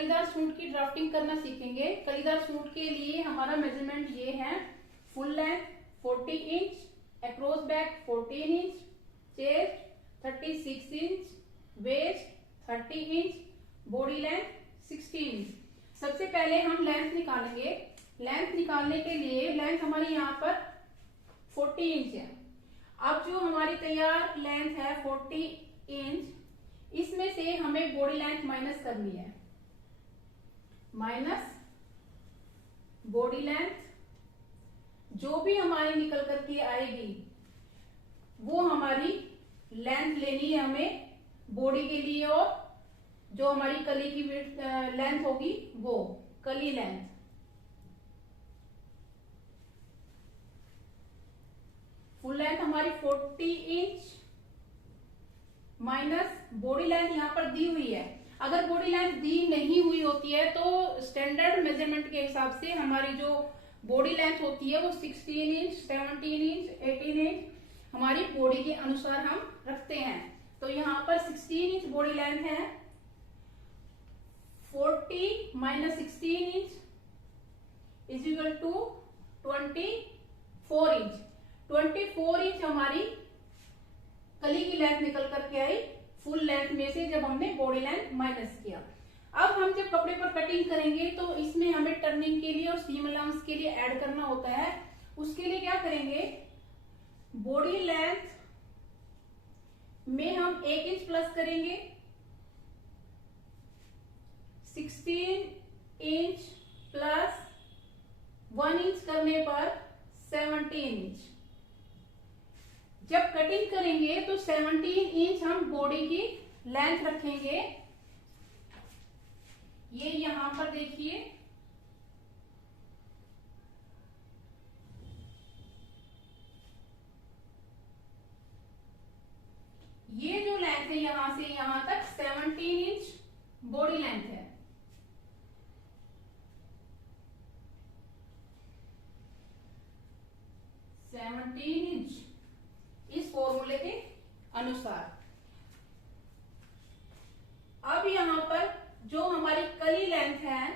कलीदार suit की drafting करना सीखेंगे। कलीदार सूट के लिए हमारा मेजरमेंट ये है, full length 40 inch, across back 14 inch, chest 36 inch, waist 30 inch, body length 16 inch. सबसे पहले हम लेंथ निकालेंगे। लेंथ निकालने के लिए लेंथ हमारी यहाँ पर 40 इंच है। अब जो हमारी तैयार लेंथ है 40 इंच, इसमें से हमें बॉडी लेंथ माइनस करनी है। माइनस बॉडी लेंथ, जो भी हमारी निकल करके आएगी वो हमारी लेंथ लेनी है हमें बॉडी के लिए, और जो हमारी कली की लेंथ होगी वो कली लेंथ। फुल लेंथ हमारी 40 इंच माइनस बॉडी लेंथ यहाँ पर दी हुई है। अगर बॉडी लेंथ दी नहीं हुई होती है तो स्टैंडर्ड मेजरमेंट के हिसाब से हमारी जो बॉडी लेंथ होती है वो 16 इंच, 17 इंच, 18 इंच हमारी बॉडी के अनुसार हम रखते हैं। तो यहाँ पर 16 इंच बॉडी लेंथ है, 40 minus 16 inch is equal to 24 inch. 24 inch हमारी कली की लेंथ निकल करके आई फुल लेंथ में से, जब हमने बॉडी लेंथ माइनस किया। अब हम जब कपड़े पर कटिंग करेंगे तो इसमें हमें टर्निंग के लिए और सीम अलाउंस के लिए ऐड करना होता है। उसके लिए क्या करेंगे, बॉडी लेंथ में हम 1 इंच प्लस करेंगे, 16 इंच प्लस 1 इंच करने पर 17 इंच। जब कटिंग करेंगे तो 17 इंच हम बॉडी की लेंथ रखेंगे। ये यहां पर देखिए, ये जो लेंथ है यहां से यहां तक 17 इंच बॉडी लेंथ है। इस फॉर्मूले के अनुसार। अब यहां पर जो हमारी कली लेंथ है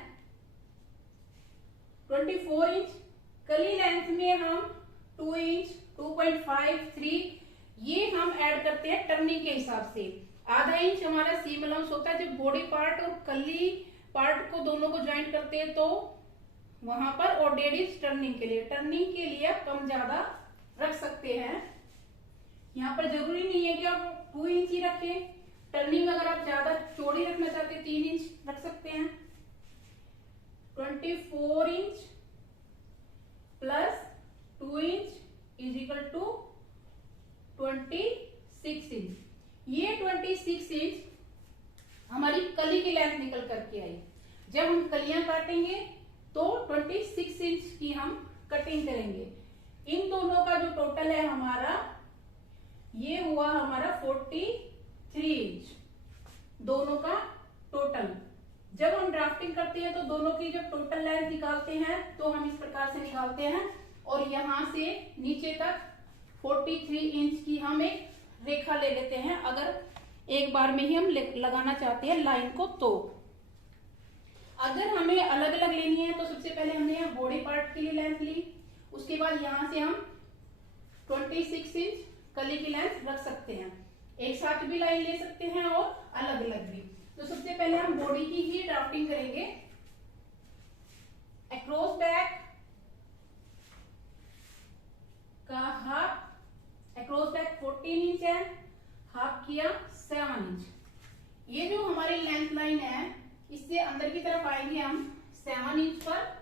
24 इंच, कली लेंथ में हम 2 इंच, 2.53 ये हम ऐड करते हैं टर्निंग के हिसाब से। आधा इंच हमारा सीम अलाउंस होता है। जब बॉडी पार्ट और कली पार्ट को दोनों को ज्वाइंट करते हैं तो वहां पर, और 1.5 इंच टर्निंग के लिए। टर्निंग के लिए आप कम ज्यादा रख सकते हैं। यहाँ पर जरूरी नहीं है कि आप 2 इंच ही रखें। टर्निंग अगर आप ज्यादा चौड़ी रखना चाहते हैं 3 इंच रख सकते हैं। 24 inch plus 2 inch is equal to 26 inch. ये 26 इंच हमारी कली की लेंथ निकल करके आई। जब हम कलियां काटेंगे तो 26 इंच की हम कटिंग करेंगे। इन दोनों का जो टोटल है हमारा, ये हुआ हमारा 43 इंच, दोनों का टोटल। जब हम ड्राफ्टिंग करते हैं तो दोनों की जब टोटल लेंथ निकालते हैं तो हम इस प्रकार से निकालते हैं, और यहां से नीचे तक 43 इंच की हम एक रेखा ले लेते हैं। अगर एक बार में ही हम लगाना चाहते हैं लाइन को तो। अगर हमें अलग अलग लेनी है तो सबसे पहले हमने यहाँ बॉडी पार्ट के लिए लेंथ ली, उसके बाद यहां से हम 26 इंच कली की लेंथ रख सकते हैं। एक साथ भी लाइन ले सकते हैं और अलग अलग भी। तो सबसे पहले हम बॉडी की ही ड्राफ्टिंग करेंगे। अक्रॉस बैक का हाफ, अक्रॉस बैक 14 इंच है, हाफ किया 7 इंच। ये जो हमारी लेंथ लाइन है इससे अंदर की तरफ आएंगे हम 7 इंच पर।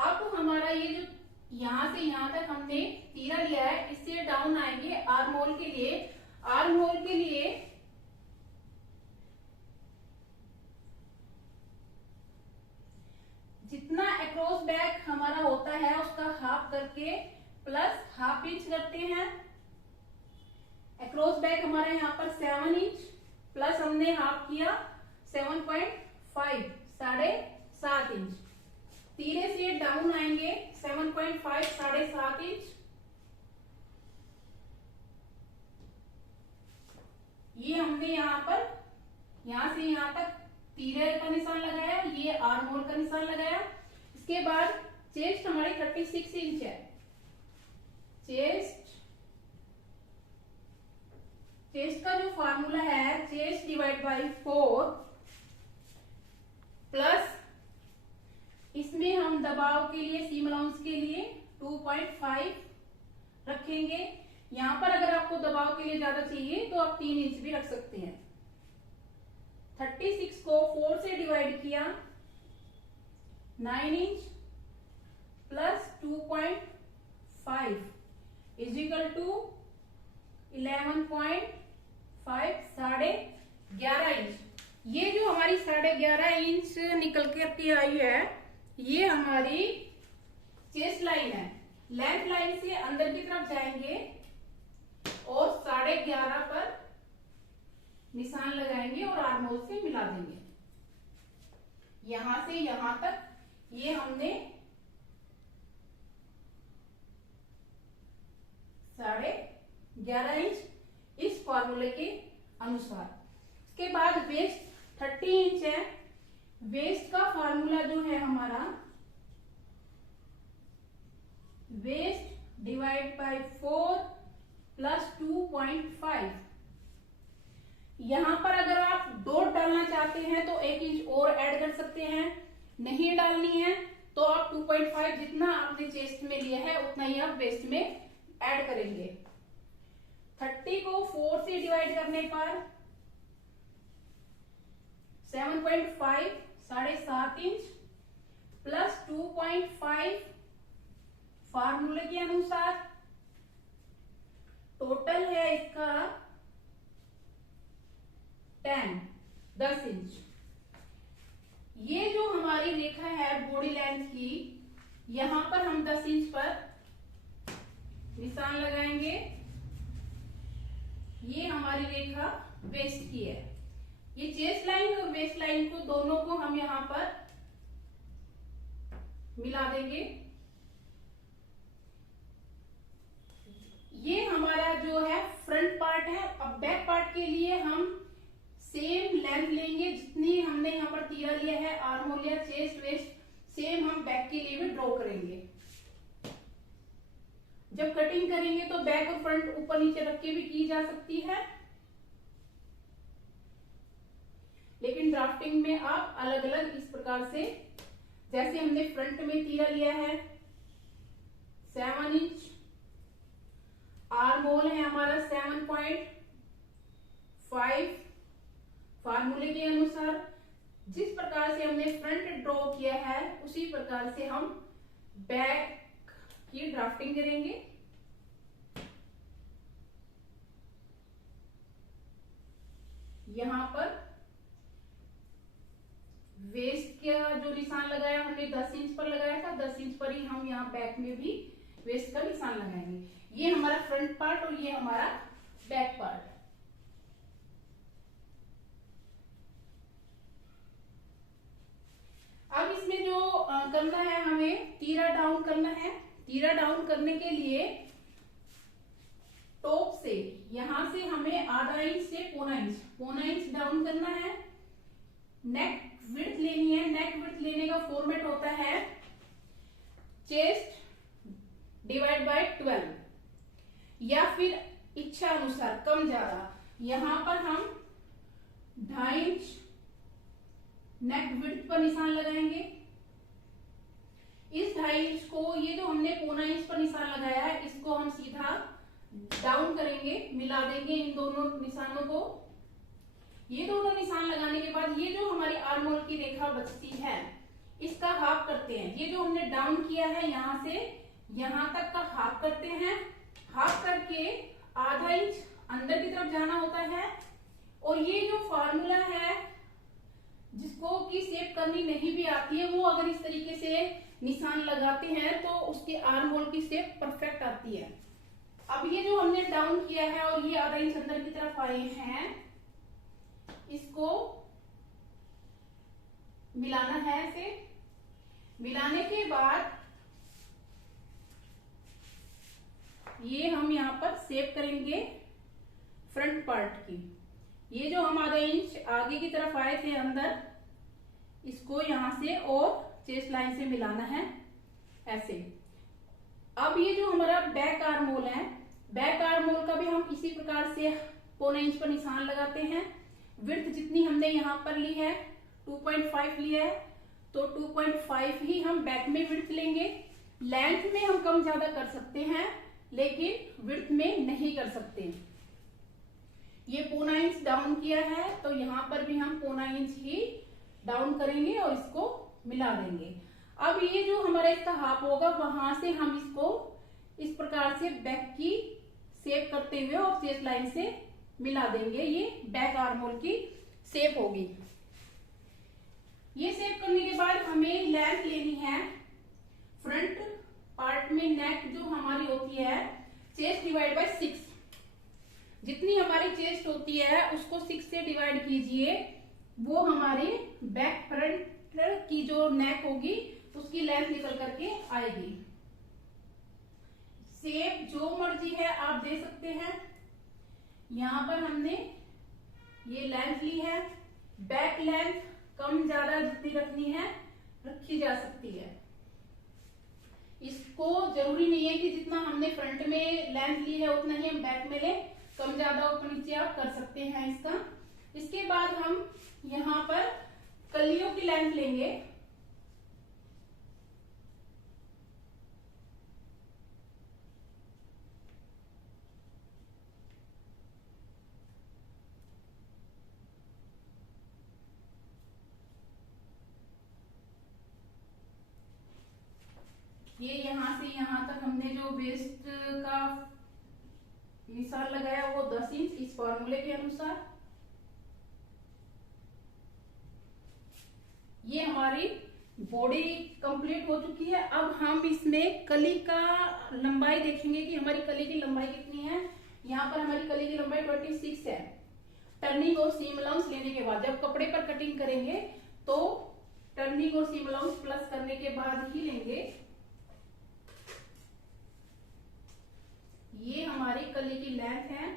अब हमारा ये जो यहां से यहां तक हमने तीरा लिया है, इससे डाउन आएंगे आर्म होल के लिए। आर्म होल के लिए जितना अक्रॉस बैक हमारा होता है उसका हाफ करके प्लस हाफ इंच करते हैं। अक्रॉस बैक हमारा यहाँ पर 7 इंच प्लस हमने हाफ किया 7.5, 7.5 इंच। तीरे से डाउन आएंगे 7.5 7.5 इंच। ये हमने यहाँ पर यहां से यहां तक तीरे का निशान लगाया, ये आर्म होल का निशान लगाया। इसके बाद चेस्ट हमारी 36 इंच है। चेस्ट का जो फार्मूला है, चेस्ट डिवाइड बाई 4 प्लस इसमें हम दबाव के लिए, सीम अलाउंस के लिए 2.5 रखेंगे। यहां पर अगर आपको दबाव के लिए ज्यादा चाहिए तो आप 3 इंच भी रख सकते हैं। 36 को 4 से डिवाइड किया, 9 inch plus 2.5 is equal to 11.5 11.5 inch. ये जो हमारी 11.5 इंच निकल के आई है, ये हमारी चेस्ट लाइन है। लेंथ लाइन से अंदर की तरफ जाएंगे और 11.5 पर निशान लगाएंगे और आर्म होल से मिला देंगे। यहां से यहां तक ये हमने 11.5 इंच इस फॉर्मूले के अनुसार। इसके बाद वेस्ट 30 इंच है। वेस्ट का फॉर्मूला जो है हमारा, वेस्ट डिवाइड बाय 4 प्लस 2.5। यहां पर अगर आप डॉट डालना चाहते हैं तो 1 इंच और ऐड कर सकते हैं, नहीं डालनी है तो आप 2.5 जितना आपने चेस्ट में लिया है उतना ही आप वेस्ट में ऐड करेंगे। 30 को 4 से डिवाइड करने पर 7.5 7.5 इंच प्लस 2.5 फार्मूले के अनुसार टोटल है इसका 10 इंच। ये जो हमारी रेखा है बॉडी लेंथ की, यहां पर हम 10 इंच पर निशान लगाएंगे। ये हमारी रेखा वेस्ट की है। ये चेस्ट लाइन और वेस्ट लाइन को दोनों को हम यहां पर मिला देंगे। ये हमारा जो है फ्रंट पार्ट है। अब बैक पार्ट के लिए हम सेम लेंथ लेंगे जितनी हमने यहाँ पर तीरा लिया है, आर्म होल लिया, चेस्ट वेस्ट सेम हम बैक के लिए भी ड्रॉ करेंगे। जब कटिंग करेंगे तो बैक और फ्रंट ऊपर नीचे रख के भी की जा सकती है, लेकिन ड्राफ्टिंग में आप अलग अलग इस प्रकार से, जैसे हमने फ्रंट में तीरा लिया है 7 इंच, आर्म होल है हमारा 7.5 फार्मूले के अनुसार। जिस प्रकार से हमने फ्रंट ड्रॉ किया है उसी प्रकार से हम बैक की ड्राफ्टिंग करेंगे। यहां पर वेस्ट का जो निशान लगाया हमने 10 इंच पर लगाया था, 10 इंच पर ही हम यहाँ बैक में भी वेस्ट का निशान लगाएंगे। ये हमारा फ्रंट पार्ट और ये हमारा बैक पार्ट। अब इसमें जो करना है, हमें तीरा डाउन करना है। तीरा डाउन करने के लिए टॉप से यहां से हमें आधा इंच से पौना इंच डाउन करना है। नेक विड्थ लेनी है। नेक विड्थ लेने का फॉर्मेट होता है चेस्ट डिवाइड बाय 12 या फिर इच्छा अनुसार कम ज्यादा। यहां पर हम 2.5 इंच नेक विड्थ पर निशान लगाएंगे। इस 2.5 इंच को, ये जो हमने पौना इंच पर निशान लगाया है, इसको हम सीधा डाउन करेंगे, मिला देंगे इन दोनों निशानों को। ये दोनों निशान लगाने के बाद ये जो हमारी आर्म होल की रेखा बचती है इसका हाफ करते हैं। ये जो हमने डाउन किया है यहां से यहां तक का हाफ करते हैं। हाफ करके आधा इंच अंदर की तरफ जाना होता है। और ये जो फार्मूला है, जिसको की शेप करनी नहीं भी आती है, वो अगर इस तरीके से निशान लगाते हैं तो उसकी आर्म होल की शेप परफेक्ट आती है। अब ये जो हमने डाउन किया है और ये आधा इंच अंदर की तरफ आए हैं, इसको मिलाना है ऐसे। मिलाने के बाद ये हम यहाँ पर शेप करेंगे फ्रंट पार्ट की। ये जो हम आधा इंच आगे की तरफ आए थे अंदर, इसको यहां से और चेस्ट लाइन से मिलाना है ऐसे। अब ये जो हमारा बैक आर्म होल है, बैक आर्म होल का भी हम इसी प्रकार से 1/4 इंच पर निशान लगाते हैं। विड्थ जितनी हमने यहाँ पर ली है 2.5 लिया है, तो 2.5 ही हम बैक में विड्थ लेंगे। लेंथ में हम कम ज्यादा कर सकते हैं, लेकिन विड्थ में नहीं कर सकते। ये 1/4 इंच डाउन किया है, तो यहाँ पर भी हम 1/4 इंच ही डाउन करेंगे और इसको मिला देंगे। अब ये जो हमारा इसका हाफ होगा, वहां से हम इसको इस प्रकार से बैक की शेप करते हुए और चेस्ट लाइन से मिला देंगे। ये बैक आर्म होल की शेप होगी। ये शेप करने के बाद हमें लेंथ लेनी है फ्रंट पार्ट में। नेक जो हमारी होती है चेस्ट डिवाइड बाय 6, जितनी हमारी चेस्ट होती है उसको 6 से डिवाइड कीजिए, वो हमारी बैक फ्रंट की जो नेक होगी उसकी लेंथ निकल करके आएगी। शेप जो मर्जी है आप दे सकते हैं। यहां पर हमने ये लेंथ ली है। बैक लेंथ कम ज्यादा जितनी रखनी है रखी जा सकती है। इसको जरूरी नहीं है कि जितना हमने फ्रंट में लेंथ ली है उतना ही हम बैक में लें, कम ज्यादा ऊपर नीचे आप कर सकते हैं इसका। इसके बाद हम यहाँ पर कलियों की लेंथ लेंगे। ये यहां से यहां तक हमने जो वेस्ट का निशान लगाया वो 10 इंच इस फॉर्मूले के अनुसार। ये हमारी बॉडी कंप्लीट हो चुकी है। अब हम इसमें कली का लंबाई देखेंगे कि हमारी कली की लंबाई कितनी है। यहाँ पर हमारी कली की लंबाई 26 है। टर्निंग और सीम अलाउंस लेने के बाद जब कपड़े पर कटिंग करेंगे तो टर्निंग और सीम अलाउंस प्लस करने के बाद ही लेंगे। ये हमारी कली की लेंथ है,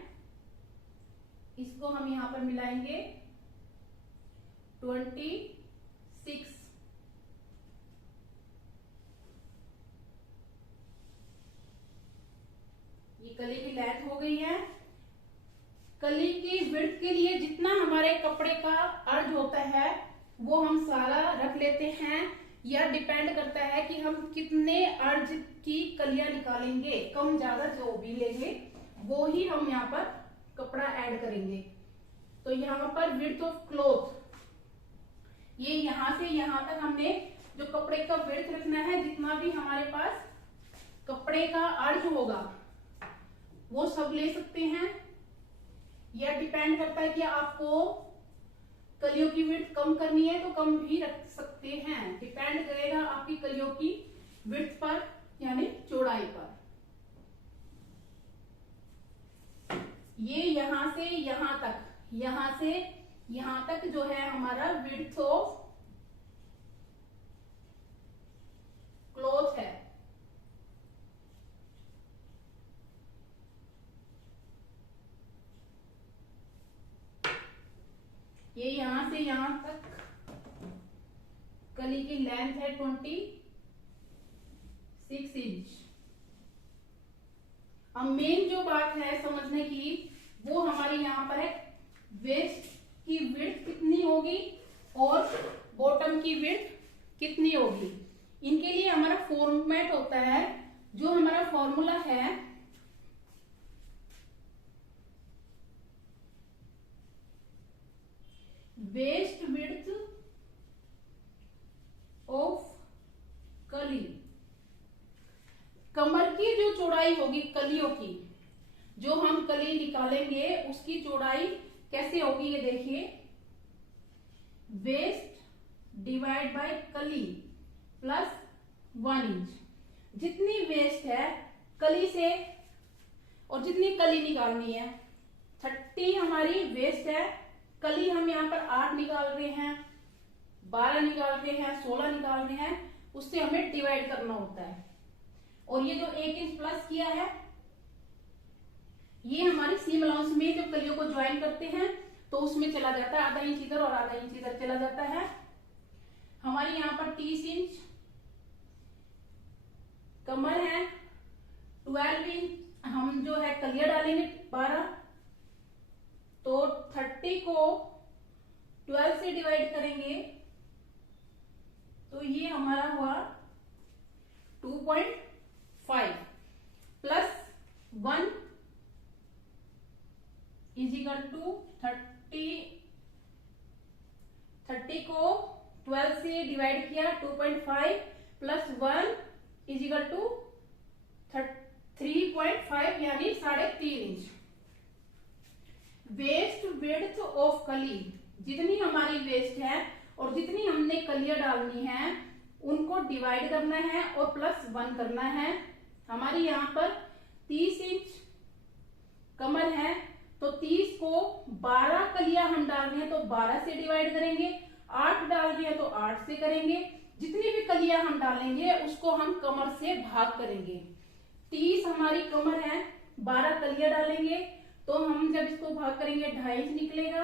इसको हम यहाँ पर मिलाएंगे 26। ये कली की लेंथ हो गई है। कली की विड्थ के लिए जितना हमारे कपड़े का अर्ज होता है वो हम सारा रख लेते हैं। यह डिपेंड करता है कि हम कितने अर्ज की कलियां निकालेंगे। कम ज्यादा जो भी लेंगे वो ही हम यहाँ पर कपड़ा ऐड करेंगे। तो यहाँ पर विड्थ ऑफ क्लॉथ, ये यहां से यहां तक हमने जो कपड़े का विड्थ रखना है, जितना भी हमारे पास कपड़े का अर्ज होगा वो सब ले सकते हैं। यह डिपेंड करता है कि आपको कलियों की विड्थ कम करनी है तो कम भी रख सकते हैं। डिपेंड करेगा आपकी कलियों की विड्थ पर, यानी चौड़ाई पर। ये यहां से यहां तक, यहां से यहां तक जो है हमारा विड्थ ऑफ क्लॉथ है। ये यहां से यहां तक कली की लेंथ है 26 इंच। अब मेन जो बात है समझने की वो हमारी यहां पर है, वेस्ट की विड्थ कितनी होगी और बॉटम की विड्थ कितनी होगी। इनके लिए हमारा फॉर्मेट होता है, जो हमारा फॉर्मूला है वेस्ट विड्थ ऑफ कली। कमर की जो चौड़ाई होगी कलियों की, जो हम कली निकालेंगे उसकी चौड़ाई कैसे होगी ये देखिए। वेस्ट डिवाइड बाय कली प्लस 1 इंच। जितनी वेस्ट है कली से और जितनी कली निकालनी है, 30 हमारी वेस्ट है। कली हम यहाँ पर 8 निकाल रहे हैं, 12 निकाल रहे हैं, 16 निकाल रहे हैं, उससे हमें डिवाइड करना होता है। और ये जो 1 इंच प्लस किया है, ये हमारी सीम अलाउंस में जब कलियों को ज्वाइन करते हैं तो उसमें चला जाता है, आधा इंच इधर और आधा इंच इधर चला जाता है। हमारी यहाँ पर 30 इंच कमर है, 12 इंच हम जो है कलिया डालेंगे 12, तो 30 को 12 से डिवाइड करेंगे तो ये हमारा हुआ 2.5 प्लस 1 इज इक्वल टू 30 को 12 से डिवाइड किया 2.5 प्लस 1 इज इक्वल टू 3.5 यानी 3.5 इंच। वेस्ट विड्थ ऑफ कली, जितनी हमारी वेस्ट है और जितनी हमने कलियां डालनी है उनको डिवाइड करना है और प्लस 1 करना है। हमारी यहाँ पर 30 इंच कमर है, तो 30 को 12 कलियां हम डाल रहे हैं तो 12 से डिवाइड करेंगे, 8 डाल रहे हैं तो 8 से करेंगे। जितनी भी कलियां हम डालेंगे उसको हम कमर से भाग करेंगे। 30 हमारी कमर है, 12 कलियां डालेंगे तो हम जब इसको भाग करेंगे 2.5 इंच निकलेगा।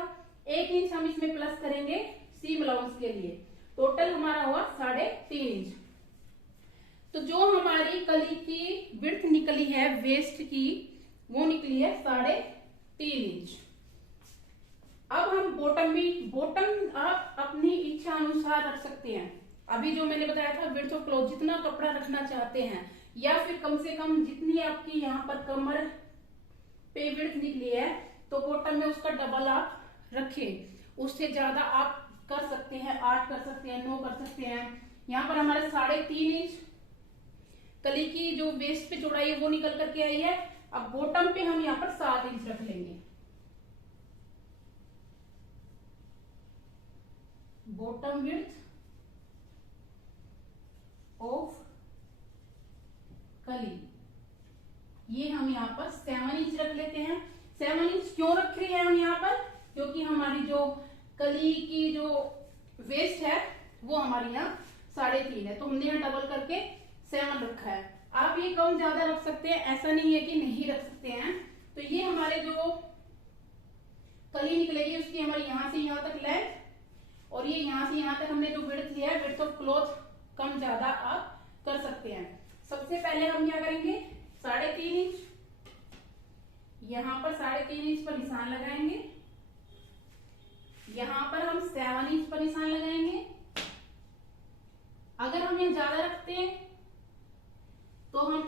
1 इंच हम इसमें प्लस करेंगे सीम अलाउंस के लिए, टोटल हमारा हुआ 3.5 इंच। तो जो हमारी कली की विड्थ निकली है वेस्ट की, वो निकली है 3.5 इंच। अब हम बॉटम आप अपनी इच्छा अनुसार रख सकते हैं। अभी जो मैंने बताया था विड्थ ऑफ क्लॉथ, जितना कपड़ा रखना चाहते हैं या फिर कम से कम जितनी आपकी यहाँ पर कमर पे विड्थ निकली है तो बॉटम में उसका डबल आप रखें। उससे ज्यादा आप कर सकते हैं, 8 कर सकते हैं, 9 कर सकते हैं। यहाँ पर हमारे 3.5 इंच कली की जो वेस्ट पे चौड़ाई है वो निकल करके आई है। अब बॉटम पे हम यहाँ पर 7 इंच रख लेंगे। बॉटम विड्थ ऑफ कली, ये हम यहाँ पर 7 इंच रख लेते हैं। 7 इंच क्यों रख रहे हैं हम यहाँ पर, क्योंकि हमारी जो कली की जो वेस्ट है वो हमारी यहाँ 3.5 है, तो हमने यहाँ डबल करके 7 रखा है। आप ये कम ज्यादा रख सकते हैं, ऐसा नहीं है कि नहीं रख सकते हैं। तो ये हमारे जो कली निकलेगी उसकी हमारी यहाँ से यहाँ तक लेंथ, और ये यहाँ से यहाँ तक हमने जो विड्थ लिया है, विड्थ ऑफ क्लॉथ कम ज्यादा आप कर सकते हैं। सबसे पहले हम क्या करेंगे, 3.5 इंच यहाँ पर 3.5 इंच पर निशान लगाएंगे। यहाँ पर हम 7 इंच पर निशान लगाएंगे। अगर हम यहाँ ज्यादा रखते हैं तो हम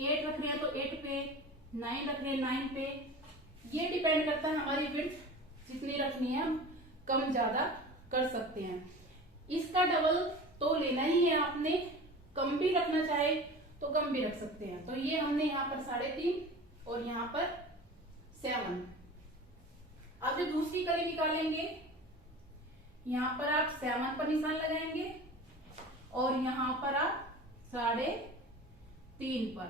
8 रख रहे हैं तो 8 पे, 9 रख रहे हैं 9 पे, ये डिपेंड करता है हमारी विड्थ जितनी रखनी है, हम कम ज्यादा कर सकते हैं। इसका डबल तो लेना ही है आपने, कम भी रखना चाहे तो कम भी रख सकते हैं। तो ये हमने यहाँ पर 3.5 और यहाँ पर 7। अब जो दूसरी कली निकालेंगे, यहाँ पर आप 7 पर निशान लगाएंगे और यहाँ पर आप 3.5 पर।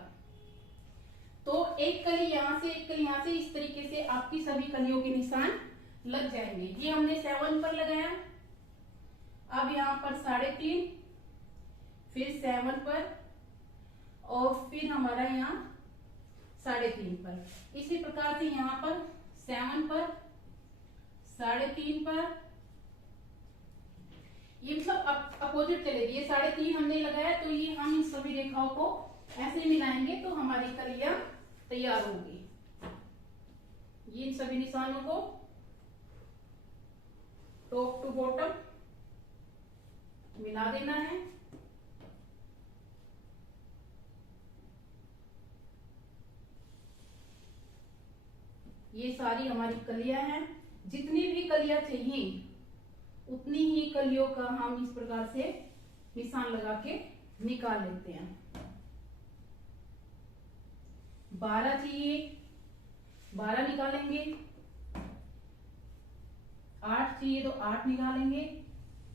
तो एक कली यहाँ से, एक कली यहाँ से, इस तरीके से आपकी सभी कलियों के निशान लग जाएंगे। ये हमने 7 पर लगाया। अब यहाँ पर 3.5, फिर 7 पर और फिर हमारा यहाँ 3.5 पर। इसी प्रकार से यहाँ पर 7 पर, 3.5 पर, ये मतलब अपोजिट चलेगी। ये 3.5 हमने लगाया तो ये हम इन सभी रेखाओं को ऐसे मिलाएंगे तो हमारी कलियां तैयार होगी। ये इन सभी निशानों को टॉप टू बॉटम मिला देना है। ये सारी हमारी कलियां हैं। जितनी भी कलियां चाहिए उतनी ही कलियों का हम इस प्रकार से निशान लगा के निकाल लेते हैं। 12 चाहिए, 12 निकालेंगे। 8 चाहिए तो 8 निकालेंगे।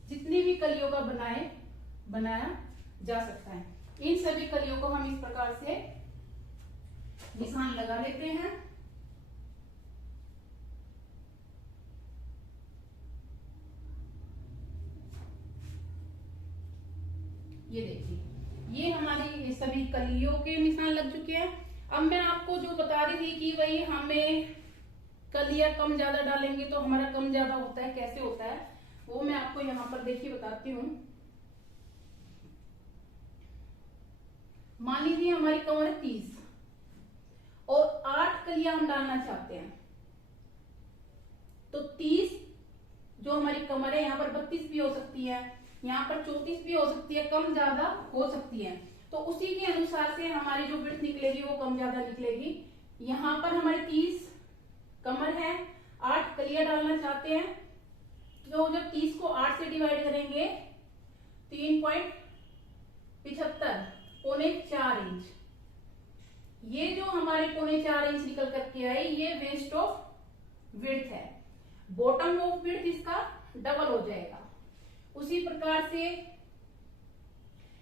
जितनी भी कलियों का बनाया जा सकता है। इन सभी कलियों को हम इस प्रकार से निशान लगा लेते हैं। ये देखिए, ये हमारी सभी कलियों के निशान लग चुके हैं। अब मैं आपको जो बता रही थी कि भाई हमें कलियां कम ज्यादा डालेंगे तो हमारा कम ज्यादा होता है, कैसे होता है वो मैं आपको यहाँ पर देखिए बताती हूँ। मान लीजिए हमारी कमर है 30 और 8 कलियां हम डालना चाहते हैं, तो 30 जो हमारी कमर है यहाँ पर 32 भी हो सकती है, यहाँ पर 34 भी हो सकती है, कम ज्यादा हो सकती है। तो उसी के अनुसार से हमारी जो विड्थ निकलेगी वो कम ज्यादा निकलेगी। यहाँ पर हमारी 30 कमर है, 8 कलियां डालना चाहते हैं, तो जब 30 को 8 से डिवाइड करेंगे 3.75 पौने 4 इंच, ये जो हमारे पौने 4 इंच निकल करके आई ये वेस्ट ऑफ विड्थ है। बॉटम ऑफ विड्थ इसका डबल हो जाएगा। उसी प्रकार से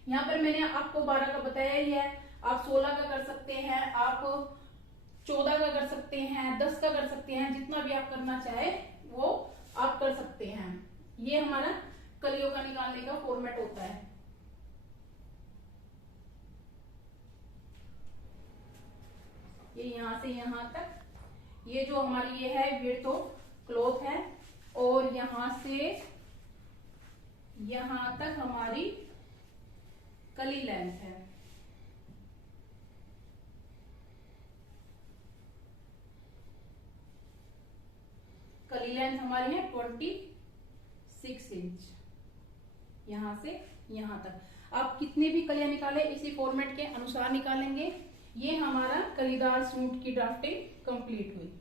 यहाँ पर मैंने आपको 12 का बताया ही है, आप 16 का कर सकते हैं, आप 14 का कर सकते हैं, 10 का कर सकते हैं, जितना भी आप करना चाहे वो आप कर सकते हैं। ये हमारा कलियों का निकालने का फॉर्मेट होता है। ये यहां से यहां तक, ये जो हमारी ये है विड्थ ऑफ क्लॉथ है, और यहां से यहां तक हमारी कली लेंथ है। कली लेंथ हमारी है 26 इंच, यहां से यहां तक। आप कितने भी कलियां निकाले इसी फॉर्मेट के अनुसार निकालेंगे। ये हमारा कलीदार सूट की ड्राफ्टिंग कंप्लीट हुई।